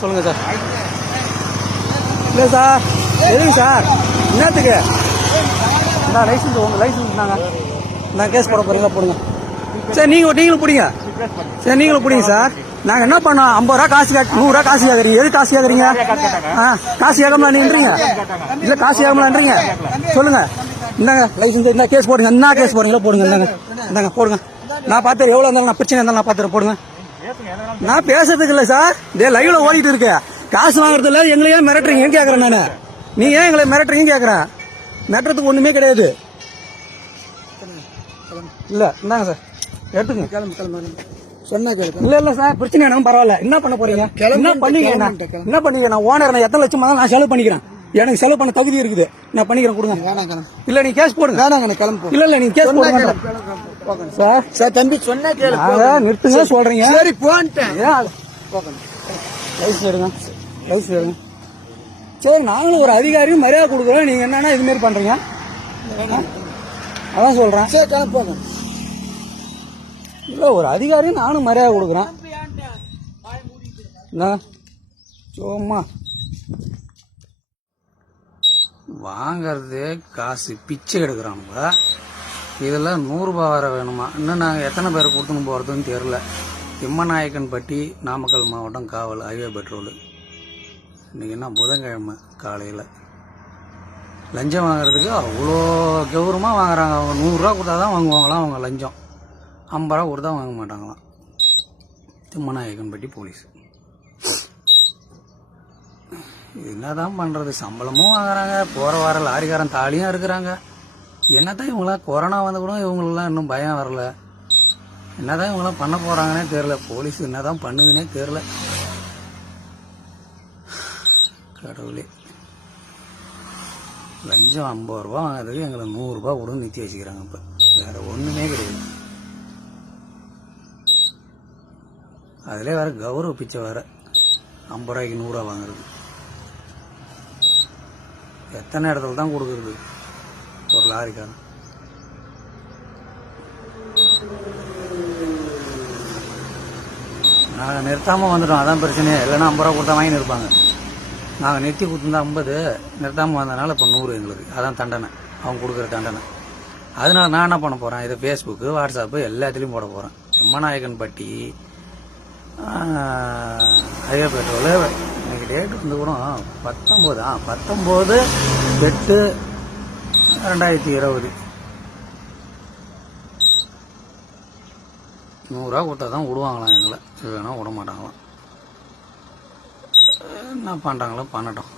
சொல்லுங்க சார். இல்லை சார், எதுங்க சார், என்னத்துக்கு? நான் லைசன்ஸ் உங்கள் லைசன்ஸ் நான் கேஸ் போட போறீங்களா? போடுங்க. சரி, நீங்களும் பிடிங்க. சரி, நீங்களும் பிடிங்க சார். நாங்கள் என்ன பண்ணோம்? 50 ரூபா காசு 100 ரூபா காசு கேட்குறீங்க. எது காசு கேட்குறீங்க? காசு கேட்காமலாம் நீன்றீங்க. இல்லை, காசு கேட்காமலான்றீங்க. சொல்லுங்க. இந்தாங்க லைசன்ஸ், இந்த கேஸ் போடுங்க. என்ன கேஸ் போடுறீங்களோ போடுங்க. இந்தாங்க போடுங்க. நான் பார்த்துறேன். எவ்வளோ இருந்தாலும் நான் பிரச்சனை இருந்தாலும் நான் பார்த்துறேன். போடுங்க. நான் பேசுறதுக்கு இல்லை சார், லைவ்ல ஓடிட்டு இருக்கு. காசு வாங்குறது இல்லை, எங்களையே மிரட்டுறீங்க கேட்கறேன். நான் நீங்க ஏன் எங்களை மிரட்டுறீங்க கேட்கறேன். மிரட்டுறதுக்கு ஒண்ணுமே கிடையாது. இல்ல, இந்தாங்க சார், எடுத்துங்க. சொன்னா இல்ல இல்ல சார், பிரச்சனை என்ன பரவாயில்ல. என்ன பண்ண போறீங்க? என்ன பண்ணீங்க? என்ன பண்ணீங்க? நான் ஓனர், நான் எத்தனை லட்சம் நான் செலவு பண்ணிக்கிறேன். எனக்கு செலவு பண்ண தகுதி இருக்குது. நான் பண்ணிக்கிறேன், கொடுங்க. இல்ல நீ கேஸ் போடுங்க. இல்ல இல்ல நீங்க கேஸ் போடுங்க சார். சார் தம்பி சொன்னா கேளு. நிறுத்துங்க சொல்றீங்க. சரி போன்ட்டேன். லைசன்ஸ் எடுங்க, லைசன்ஸ் எடுங்க. சரி, நாங்களும் ஒரு அதிகாரியும் மரியாதை கொடுக்குறோம். நீங்க என்னன்னா இது மாதிரி பண்றீங்க? அதான் சொல்றேன். சரி கிளம்பு. இல்ல, ஒரு அதிகாரியும் நானும் மரியாதை கொடுக்குறேன். சும்மா வாங்கறது காசு பிச்சை எடுக்கிறாங்க. இதெல்லாம் 100 ரூபா வர வேணுமா? இன்னும் நாங்கள் எத்தனை பேர் கொடுத்துன்னு போகிறதுன்னு தெரில. திம்மநாயக்கன்பட்டி, நாமக்கல் மாவட்டம், காவல் ஹைவே பெட்ரோல். இன்னைக்கு என்ன புதன்கிழமை காலையில் லஞ்சம் வாங்குறதுக்கு அவ்வளோ கௌரவமாக வாங்குறாங்க. அவங்க 100 ரூபா கொடுத்தா தான் வாங்குவாங்களாம். அவங்க லஞ்சம் 50 ரூபா கொடுத்தா வாங்க மாட்டாங்களாம். திம்மநாயக்கன்பட்டி போலீஸ் என்னதான் பண்ணுறது? சம்பளமும் வாங்குறாங்க, போகிற வார லாரிக்காரன் தாலியும் இருக்கிறாங்க. என்னதான் இவங்களாம் கொரோனா வந்து கூட இவங்களெலாம் இன்னும் பயம் வரல. என்னதான் இவங்களாம் பண்ண போகிறாங்கன்னே தெரில. போலீஸ் என்னதான் பண்ணுதுன்னே தெரில. கடவுளே, லஞ்சம் 50 ரூபா வாங்குறதுக்கு எங்களை 100 ரூபா கூட நிறுத்தி வச்சுக்கிறாங்க. இப்போ வேற ஒன்றுமே கிடையாது. அதிலே வேற கௌரவ பிச்சை வேற 50 ரூபாய்க்கு 100 ரூபா வாங்குறது. எத்தனை இடத்துல தான் கொடுக்குறது ஒரு லாரிக்காரன்? நாங்கள் நிறுத்தாமல் வந்துட்டோம், அதான் பிரச்சனையே. இல்லைன்னா 50 ரூபா கொடுத்தா வாங்கி நிற்பாங்க. நாங்கள் நிறுத்தி கொடுத்துருந்தா 50, நிறுத்தாமல் வந்ததுனால இப்போ 100 எங்களுக்கு. அதான் தண்டனை, அவங்க கொடுக்குற தண்டனை. அதனால நான் என்ன பண்ண போகிறேன்? இதை ஃபேஸ்புக்கு, வாட்ஸ்அப்பு எல்லாத்துலேயும் போட போகிறேன். Thimmanayakkanpatti highway petrol. இன்னைக்கு டேட்டு வந்து கூட 19/8/2020. 100 ரூபா கொடுத்தா தான் விடுவாங்களாம் எங்களை, இல்லைன்னா விட மாட்டாங்களாம். என்ன பண்ணுறாங்களோ பண்ணட்டும்.